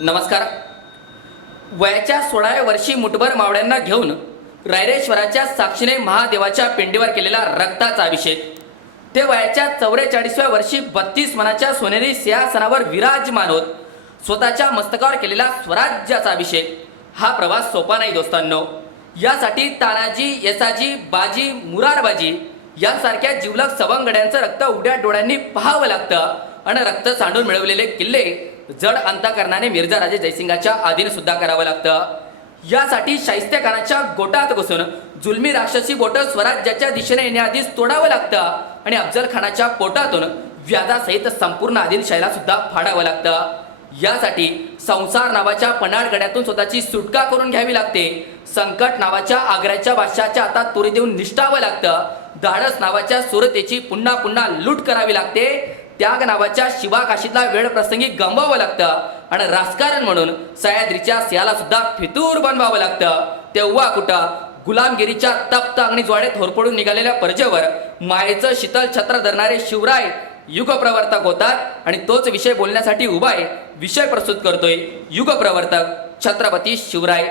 नमस्कार. वयाच्या सोळाव्या वर्षी मुठभर मावळ्यांना घेऊन रायरेश्वराच्या साक्षीने महादेवाच्या पिंडीवर केलेला रक्ताचा अभिषेक. ते वयाच्या चौवेचाळीसव्या वर्षी बत्तीस मनाच्या सोनेरी सिंहासनावर विराजमान होत स्वतःच्या मस्तकावर केलेला स्वराज्याचा अभिषेक. हा प्रवास सोपा नाही दोस्तांनो. यासाठी तानाजी येसाजी बाजी मुरारबाजी यासारख्या जिवलग सवंगड्यांचं रक्त उड्या डोळ्यांनी पाहावं लागतं आणि रक्त सांडून मिळवलेले किल्ले जड अंतकरणाने मिर्झा राजे जयसिंगाच्या अधीन सुद्धा करावं लागतं. यासाठी शाहिस्तेखानाच्या गोटात घुसून जुलमी राक्षसी बोट स्वराज्याच्या दिशेने येण्याआधीच तोडावं लागतं आणि अफजल खानाच्या पोटातून व्याजासहित संपूर्ण आदिलशाहीला सुद्धा फाडावं लागतं. यासाठी संसार नावाच्या पन्हाळगड्यातून स्वतःची सुटका करून घ्यावी लागते. संकट नावाच्या आग्र्याच्या बादशाच्या हातात तुरी देऊन निष्ठावं लागतं. धाडस नावाच्या सुरतेची पुन्हा पुन्हा लूट करावी लागते. त्याग नावाच्या शिवाकाशीतला वेळ प्रसंगी गमवावं लागतं. आणि राजकारण म्हणून सह्याद्रीच्या सियाला सुद्धा फितूर बनवावं लागतं. तेव्हा कुठं गुलामगिरीच्या तप्त अंगणी ज्वाळेत थोरपडून निघालेल्या परजेवर मायेचं शीतल छत्र धरणारे शिवराय युगप्रवर्तक होतात. आणि तोच विषय बोलण्यासाठी उभा आहे विषय प्रस्तुत करतोय युगप्रवर्तक छत्रपती शिवराय.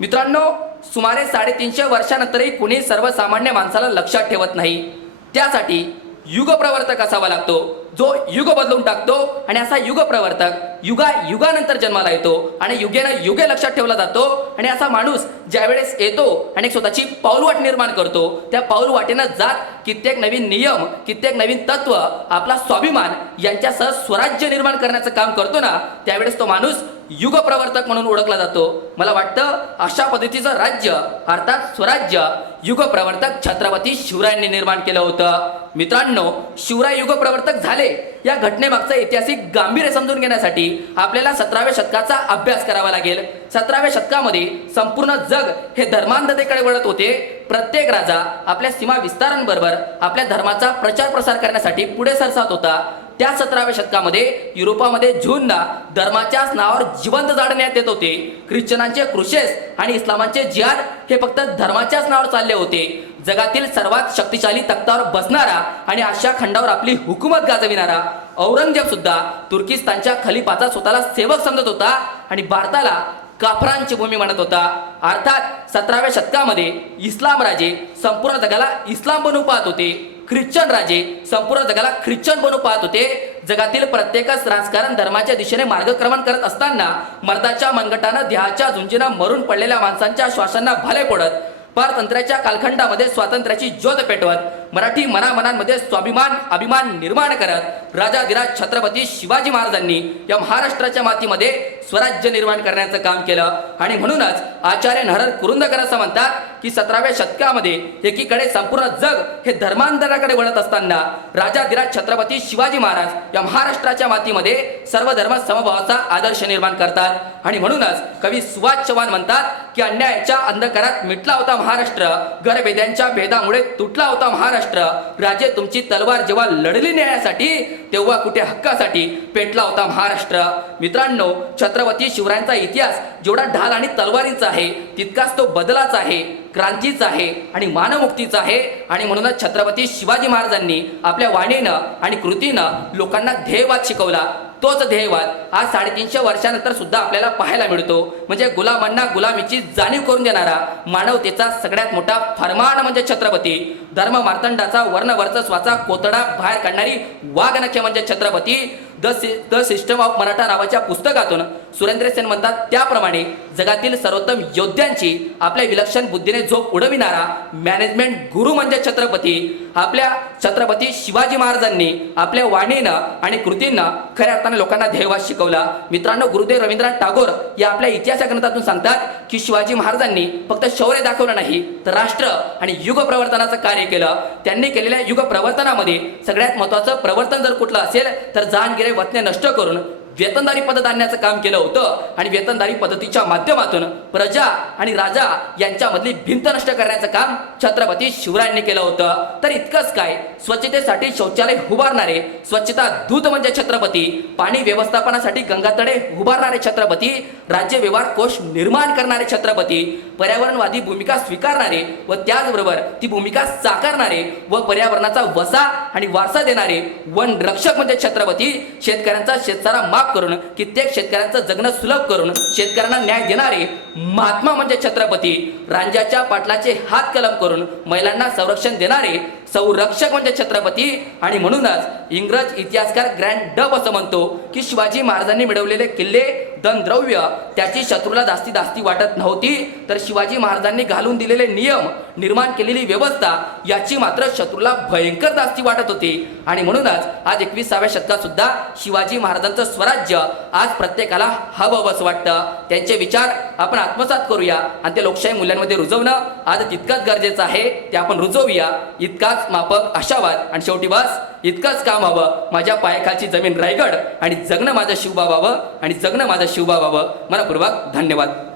मित्रांनो सुमारे साडेतीनशे वर्षानंतरही कुणी सर्वसामान्य माणसाला लक्षात ठेवत नाही. त्यासाठी युगप्रवर्तक असावा लागतो. जो युग बदलून टाकतो आणि असा युगप्रवर्तक युगा युगानंतर जन्माला येतो आणि युगेनं युगे लक्षात ठेवला जातो आणि असा माणूस ज्यावेळेस येतो आणि स्वतःची पाऊलवाट निर्माण करतो त्या पाऊलवाटेनं जात कित्येक नवीन नियम कित्येक नवीन तत्व आपला स्वाभिमान यांच्यासह स्वराज्य निर्माण करण्याचं काम करतो ना त्यावेळेस तो माणूस युगप्रवर्तक म्हणून ओळखला जातो. मला वाटतं अशा पद्धतीचं राज्य अर्थात स्वराज्य युगप्रवर्तक छत्रपती शिवरायांनी निर्माण केलं होतं. मित्रांनो शिवराय युगप्रवर्तक झाले या घटनेमागचं ऐतिहासिक गांभीर्य समजून घेण्यासाठी आपल्याला सतराव्या शतकाचा अभ्यास करावा लागेल. सतराव्या शतकामध्ये संपूर्ण जग हे धर्मांधतेकडे वळत होते. प्रत्येक राजा आपल्या सीमा विस्तारांबरोबर आपल्या धर्माचा प्रचार प्रसार करण्यासाठी पुढे सरसात होता. त्या सतराव्या शतकामध्ये युरोपामध्ये झूंना धर्माच्याच नावावर जिवंत जाळण्यात येत होते. ख्रिश्चनांचे क्रुशेस आणि इस्लामांचे जिहाद हे फक्त धर्माच्याच नावावर चालले होते. जगातील सर्वात शक्तिशाली तख्तावर बसणारा आणि आशिया खंडावर आपली हुकूमत गाजविणारा औरंगजेब सुद्धा तुर्किस्तानच्या खलिफाचा स्वतःला सेवक समजत होता आणि भारताला काफरांची भूमी म्हणत होता. अर्थात सतराव्या शतकामध्ये इस्लाम राजे संपूर्ण जगाला इस्लाम बनवू पाहत होते. ख्रिश्चन राजे संपूर्ण जगाला ख्रिश्चन बनवू पाहत होते. जगातील प्रत्येकच राजकारण धर्माच्या दिशेने मार्गक्रमण करत असताना मर्दाच्या मनगटानं देहाच्या झुंजीनं मरून पडलेल्या माणसांच्या श्वासांना भले पडत पारतंत्र्याच्या कालखंडामध्ये स्वातंत्र्याची ज्योत पेटवत मराठी मनामनांमध्ये स्वाभिमान अभिमान निर्माण करत राजाधिराज छत्रपती शिवाजी महाराजांनी या महाराष्ट्राच्या मातीमध्ये स्वराज्य निर्माण करण्याचं काम केलं. आणि म्हणूनच आचार्य नरहर कुरुंदकर असं म्हणतात की सतराव्या शतकामध्ये एकीकडे संपूर्ण जग हे धर्मांतराकडे वळत असताना राजाधिराज छत्रपती शिवाजी महाराज या महाराष्ट्राच्या मातीमध्ये सर्व धर्म समभावाचा आदर्श निर्माण करतात. आणि म्हणूनच कवी सुभाष चव्हाण म्हणतात की अन्यायाच्या अंधकारात मिटला होता महाराष्ट्र गरभेद्यांच्या भेदामुळे तुटला होता महाराष्ट्र. राजे तुमची तलवार जेव्हा लढली न्यायासाठी तेव्हा कुठे हक्कासाठी पेटला होता महाराष्ट्र? मित्रांनो छत्रपती शिवरायांचा इतिहास जेवढा ढाल आणि तलवारीचा आहे तितकाच तो बदलाचा आहे क्रांतीचा आहे आणि मानमुक्तीचा आहे. आणि म्हणूनच छत्रपती शिवाजी महाराजांनी आपल्या वाणीनं आणि कृतीनं लोकांना ध्येयवाद शिकवला. तोच ध्येयवाद आज साडेतीनशे वर्षानंतर सुद्धा आपल्याला पाहायला मिळतो. म्हणजे गुलामांना गुलामीची जाणीव करून देणारा मानवतेचा सगळ्यात मोठा फरमान म्हणजे छत्रपती. धर्म मार्तंडाचा वर्ण वर्चस्वाचा कोतडा बाहेर काढणारी वाघनखे म्हणजे छत्रपती. द सि द सिस्टम ऑफ मराठा नावाच्या पुस्तकातून सुरेंद्र सेन म्हणतात त्याप्रमाणे जगातील सर्वोत्तम योद्ध्यांची आपल्या विलक्षण बुद्धीने झोप उडविणारा मॅनेजमेंट गुरु म्हणजे छत्रपती. आपल्या छत्रपती शिवाजी महाराजांनी आपल्या वाणीनं आणि कृतीनं खऱ्या अर्थाने लोकांना ध्येयवाद शिकवला. मित्रांनो गुरुदेव रवींद्रनाथ टागोर या आपल्या इतिहासा ग्रंथातून सांगतात की शिवाजी महाराजांनी फक्त शौर्य दाखवलं नाही तर राष्ट्र आणि युग प्रवर्तनाचं कार्य केलं. त्यांनी केलेल्या युग प्रवर्तनामध्ये सगळ्यात महत्वाचं प्रवर्तन जर कुठलं असेल तर जहांगिरे वतने नष्ट करून वेतनदारी पद्धत आणण्याचं काम केलं होतं आणि वेतनदारी पद्धतीच्या माध्यमातून प्रजा आणि राजा यांच्यामधली भिंत नष्ट करण्याचं काम छत्रपती शिवरायांनी केलं होतं. तर इतकंच काय स्वच्छतेसाठी शौचालय उभारणारे स्वच्छता दूत म्हणजे छत्रपती पाणी व्यवस्थापनासाठी गंगातडे उभारणारे छत्रपती राज्य व्यवहार कोष निर्माण करणारे छत्रपती पर्यावरणवादी भूमिका स्वीकारणारे व त्याचबरोबर ती भूमिका साकारणारे व पर्यावरणाचा वसा आणि वारसा देणारे वन रक्षक म्हणजे छत्रपती शेतकऱ्यांचा शेतसारा माफ करून कित्येक शेतकऱ्यांचं जगणं सुलभ करून शेतकऱ्यांना न्याय देणारे महात्मा म्हणजे छत्रपती. रांजाच्या पाटलाचे हात कलम करून महिलांना संरक्षण देणारे संरक्षक म्हणजे छत्रपती. आणि म्हणूनच इंग्रज इतिहासकार ग्रँड डब असं म्हणतो की शिवाजी महाराजांनी मिळवलेले किल्ले धनद्रव्य त्याची शत्रूला जास्ती जास्ती वाटत नव्हती. तर शिवाजी महाराजांनी घालून दिलेले नियम निर्माण केलेली व्यवस्था याची मात्र शत्रूला भयंकर जास्ती वाटत होती. आणि म्हणूनच आज एकविसाव्या शतकात सुद्धा शिवाजी महाराजांचं स्वराज्य आज प्रत्येकाला हवं असं वाटतं. त्यांचे विचार आपण आत्मसात करूया आणि ते लोकशाही मूल्यांमध्ये रुजवणं आज तितकंच गरजेचं आहे. ते आपण रुजवूया. इतकाच मापक आशावाद आणि शेवटी बस इतकंच काम हवं. माझ्या पायाखालची जमीन रायगड आणि जगणं माझं शिवबा व्हावं आणि जगणं माझं शिवबा व्हावं मनापूर्वक धन्यवाद.